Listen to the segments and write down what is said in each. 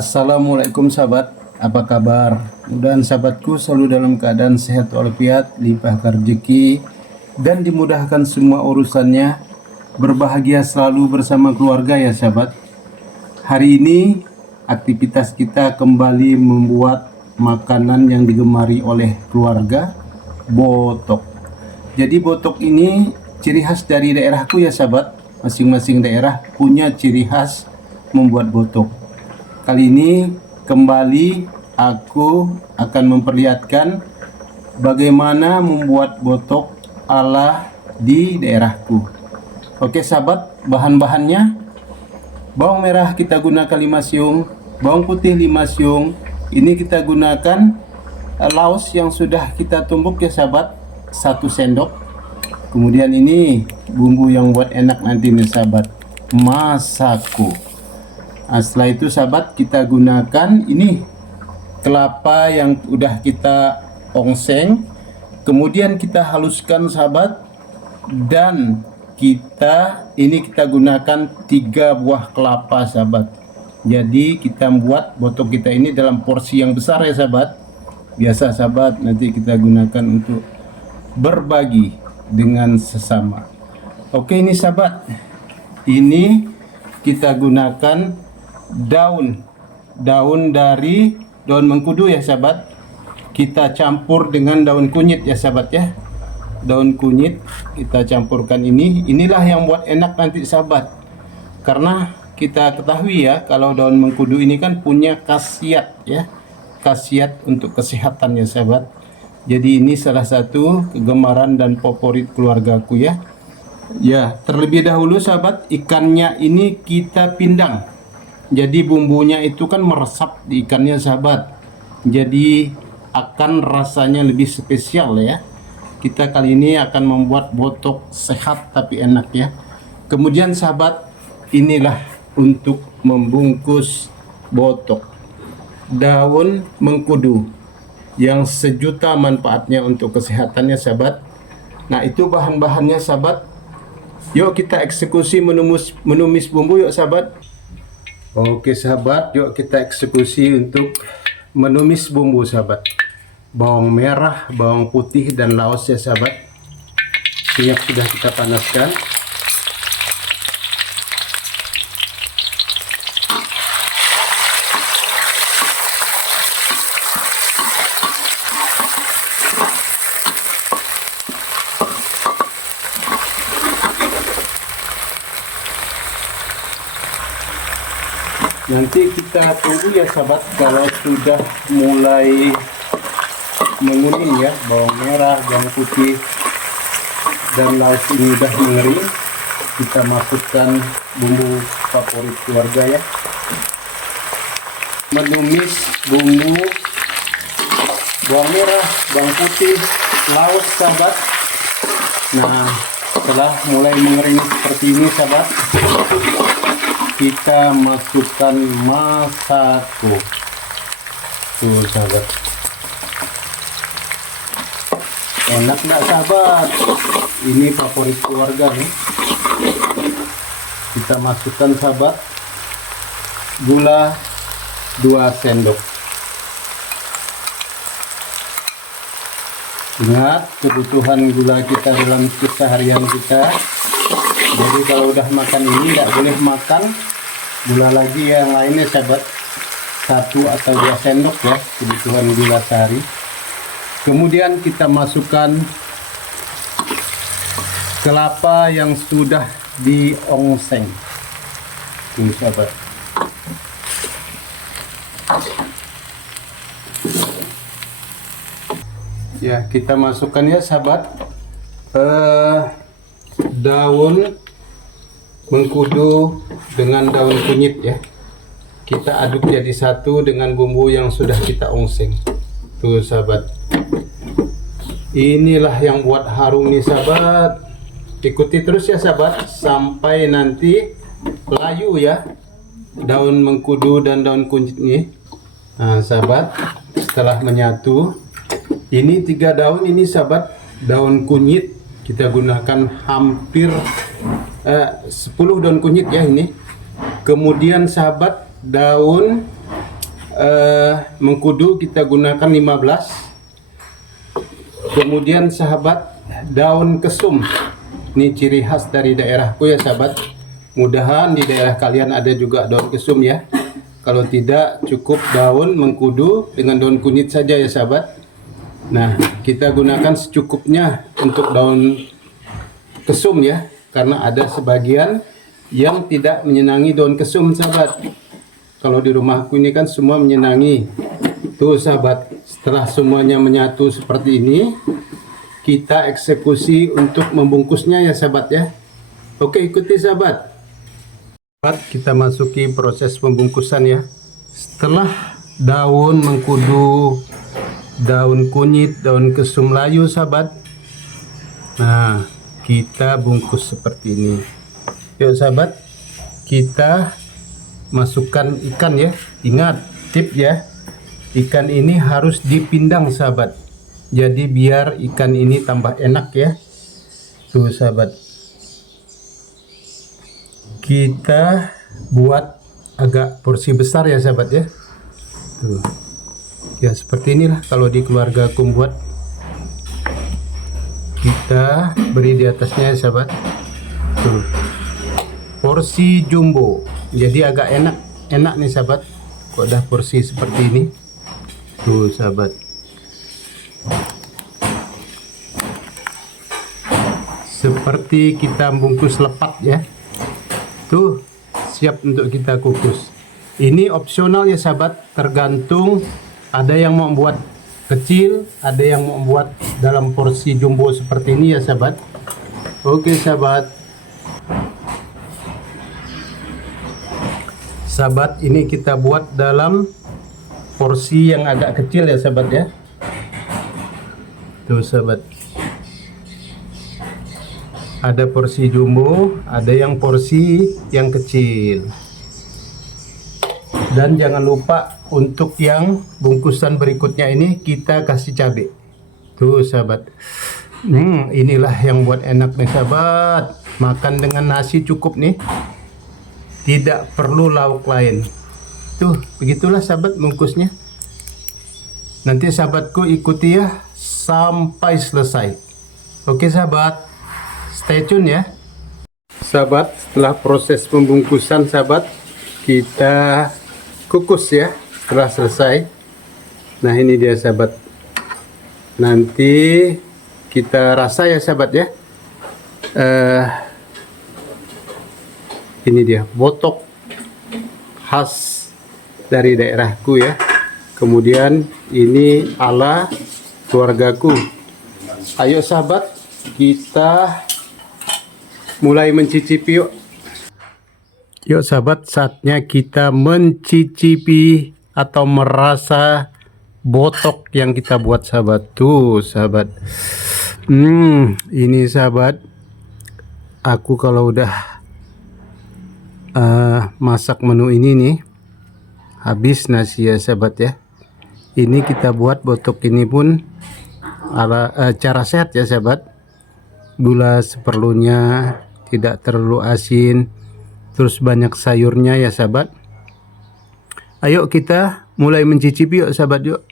Assalamualaikum sahabat, apa kabar? Mudah-mudahan sahabatku selalu dalam keadaan sehat walafiat, limpahkan rezeki, dan dimudahkan semua urusannya. Berbahagia selalu bersama keluarga ya sahabat. Hari ini aktivitas kita kembali membuat makanan yang digemari oleh keluarga, botok. Jadi botok ini ciri khas dari daerahku ya sahabat. Masing-masing daerah punya ciri khas membuat botok. Kali ini kembali aku akan memperlihatkan bagaimana membuat botok ala di daerahku. Oke sahabat, bahan-bahannya: bawang merah kita gunakan 5 siung, bawang putih 5 siung. Ini kita gunakan laos yang sudah kita tumbuk ya sahabat, 1 sendok. Kemudian ini bumbu yang buat enak nanti nih sahabat, masako. Setelah itu sahabat, kita gunakan ini kelapa yang udah kita ongseng, kemudian kita haluskan sahabat, dan kita gunakan 3 buah kelapa sahabat. Jadi kita buat botok kita ini dalam porsi yang besar ya sahabat. Biasa sahabat, nanti kita gunakan untuk berbagi dengan sesama. Oke, ini sahabat, ini kita gunakan daun dari daun mengkudu ya sahabat. Kita campur dengan daun kunyit ya sahabat ya. Daun kunyit kita campurkan inilah yang buat enak nanti sahabat. Karena kita ketahui ya, kalau daun mengkudu ini kan punya khasiat ya, khasiat untuk kesehatan ya sahabat. Jadi ini salah satu kegemaran dan favorit keluargaku ya. Ya, terlebih dahulu sahabat, ikannya ini kita pindang. Jadi bumbunya itu kan meresap di ikannya sahabat. Jadi akan rasanya lebih spesial ya. Kita kali ini akan membuat botok sehat tapi enak ya. Kemudian sahabat, inilah untuk membungkus botok. Daun mengkudu yang sejuta manfaatnya untuk kesehatannya sahabat. Nah, itu bahan-bahannya sahabat. Yuk kita eksekusi menumis bumbu yuk sahabat. Oke sahabat, yuk kita eksekusi untuk menumis bumbu sahabat. Bawang merah, bawang putih, dan laos ya sahabat. Minyak sudah kita panaskan. Nanti kita tunggu ya sahabat, kalau sudah mulai menguning ya, bawang merah, bawang putih, dan laos ini udah mengering, kita masukkan bumbu favorit keluarga ya. Menumis bumbu bawang merah, bawang putih, laos sahabat. Nah, setelah mulai mengering seperti ini sahabat, kita masukkan masako. Tuh sahabat, enak nggak sahabat? Ini favorit keluarga nih. Kita masukkan sahabat gula 2 sendok. Ingat kebutuhan gula kita dalam keseharian kita. Jadi kalau udah makan ini tidak boleh makan gula lagi yang lainnya sahabat. 1 atau 2 sendok ya kebutuhan gula sehari. Kemudian kita masukkan kelapa yang sudah diongseng. Ini sahabat. Ya, kita masukkan ya sahabat daun mengkudu dengan daun kunyit ya. Kita aduk jadi satu dengan bumbu yang sudah kita ongseng. Tuh sahabat, inilah yang buat harum nih sahabat. Ikuti terus ya sahabat sampai nanti layu ya daun mengkudu dan daun kunyit ini. Nah sahabat, setelah menyatu, ini 3 daun ini sahabat, daun kunyit kita gunakan hampir 10 daun kunyit ya ini. Kemudian sahabat, daun mengkudu kita gunakan 15. Kemudian sahabat, daun kesum. Ini ciri khas dari daerahku ya sahabat. Mudahan di daerah kalian ada juga daun kesum ya. Kalau tidak, cukup daun mengkudu dengan daun kunyit saja ya sahabat. Nah, kita gunakan secukupnya untuk daun kesum ya, karena ada sebagian yang tidak menyenangi daun kesum sahabat. Kalau di rumahku ini kan semua menyenangi. Tuh sahabat, setelah semuanya menyatu seperti ini, kita eksekusi untuk membungkusnya ya sahabat ya. Oke, ikuti sahabat. Kita masuki proses pembungkusan ya. Setelah daun mengkudu, daun kunyit, daun kesum layu sahabat, nah kita bungkus seperti ini. Yuk sahabat, kita masukkan ikan ya. Ingat tip ya, ikan ini harus dipindang sahabat, jadi biar ikan ini tambah enak ya. Tuh sahabat, kita buat agak porsi besar ya sahabat ya. Tuh ya, seperti inilah kalau di keluarga aku buat. Kita beri di atasnya ya sahabat. Tuh, porsi jumbo, jadi agak enak nih sahabat kok udah porsi seperti ini. Tuh sahabat, seperti kita bungkus lepat ya. Tuh, siap untuk kita kukus. Ini opsional ya sahabat, tergantung, ada yang mau buat kecil, ada yang mau buat dalam porsi jumbo seperti ini ya sahabat. Oke sahabat. Sahabat, ini kita buat dalam porsi yang agak kecil ya sahabat ya. Tuh sahabat, ada porsi jumbo, ada yang porsi yang kecil. Dan jangan lupa untuk yang bungkusan berikutnya ini kita kasih cabai. Tuh sahabat, inilah yang buat enak nih sahabat. Makan dengan nasi cukup nih, tidak perlu lauk lain. Tuh, begitulah sahabat bungkusnya. Nanti sahabatku ikuti ya sampai selesai. Oke sahabat, stay tune ya. Sahabat, setelah proses pembungkusan sahabat, kita kukus ya setelah selesai. Nah ini dia sahabat, nanti kita rasa ya sahabat ya. Ini dia botok khas dari daerahku ya. Kemudian ini ala keluargaku. Ayo sahabat, kita mulai mencicipi yuk. Yuk sahabat, saatnya kita mencicipi atau merasa botok yang kita buat sahabat. Tuh sahabat, ini sahabat, aku kalau udah masak menu ini nih, habis nasi ya sahabat ya. Ini kita buat botok ini pun ala cara sehat ya sahabat. Gula seperlunya, tidak terlalu asin, terus banyak sayurnya ya sahabat. Ayo kita mulai mencicipi yuk sahabat yuk.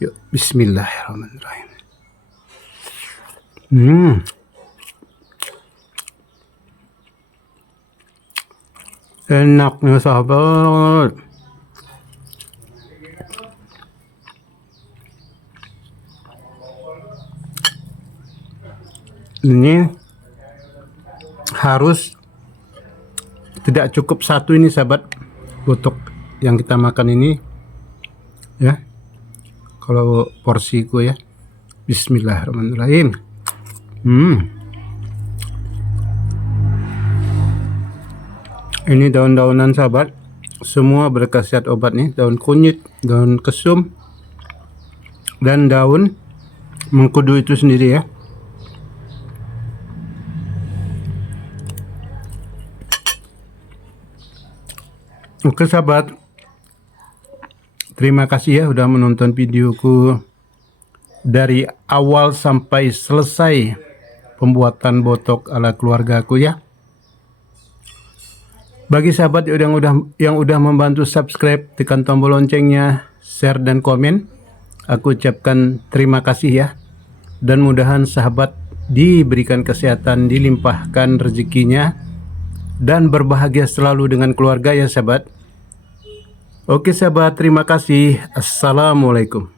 Yuk, bismillahirrahmanirrahim. Enaknya sahabat. Ini harus tidak cukup satu ini sahabat, botok yang kita makan ini ya. Kalau porsiku ya, bismillahirrahmanirrahim. Ini daun-daunan sahabat, semua berkhasiat obat nih. Daun kunyit, daun kesum, dan daun mengkudu itu sendiri ya. Oke sahabat, terima kasih ya udah menonton videoku dari awal sampai selesai pembuatan botok ala keluargaku ya. Bagi sahabat yang udah membantu subscribe, tekan tombol loncengnya, share dan komen. Aku ucapkan terima kasih ya. Dan mudahan sahabat diberikan kesehatan, dilimpahkan rezekinya, dan berbahagia selalu dengan keluarga ya sahabat. Oke sahabat, terima kasih. Assalamualaikum.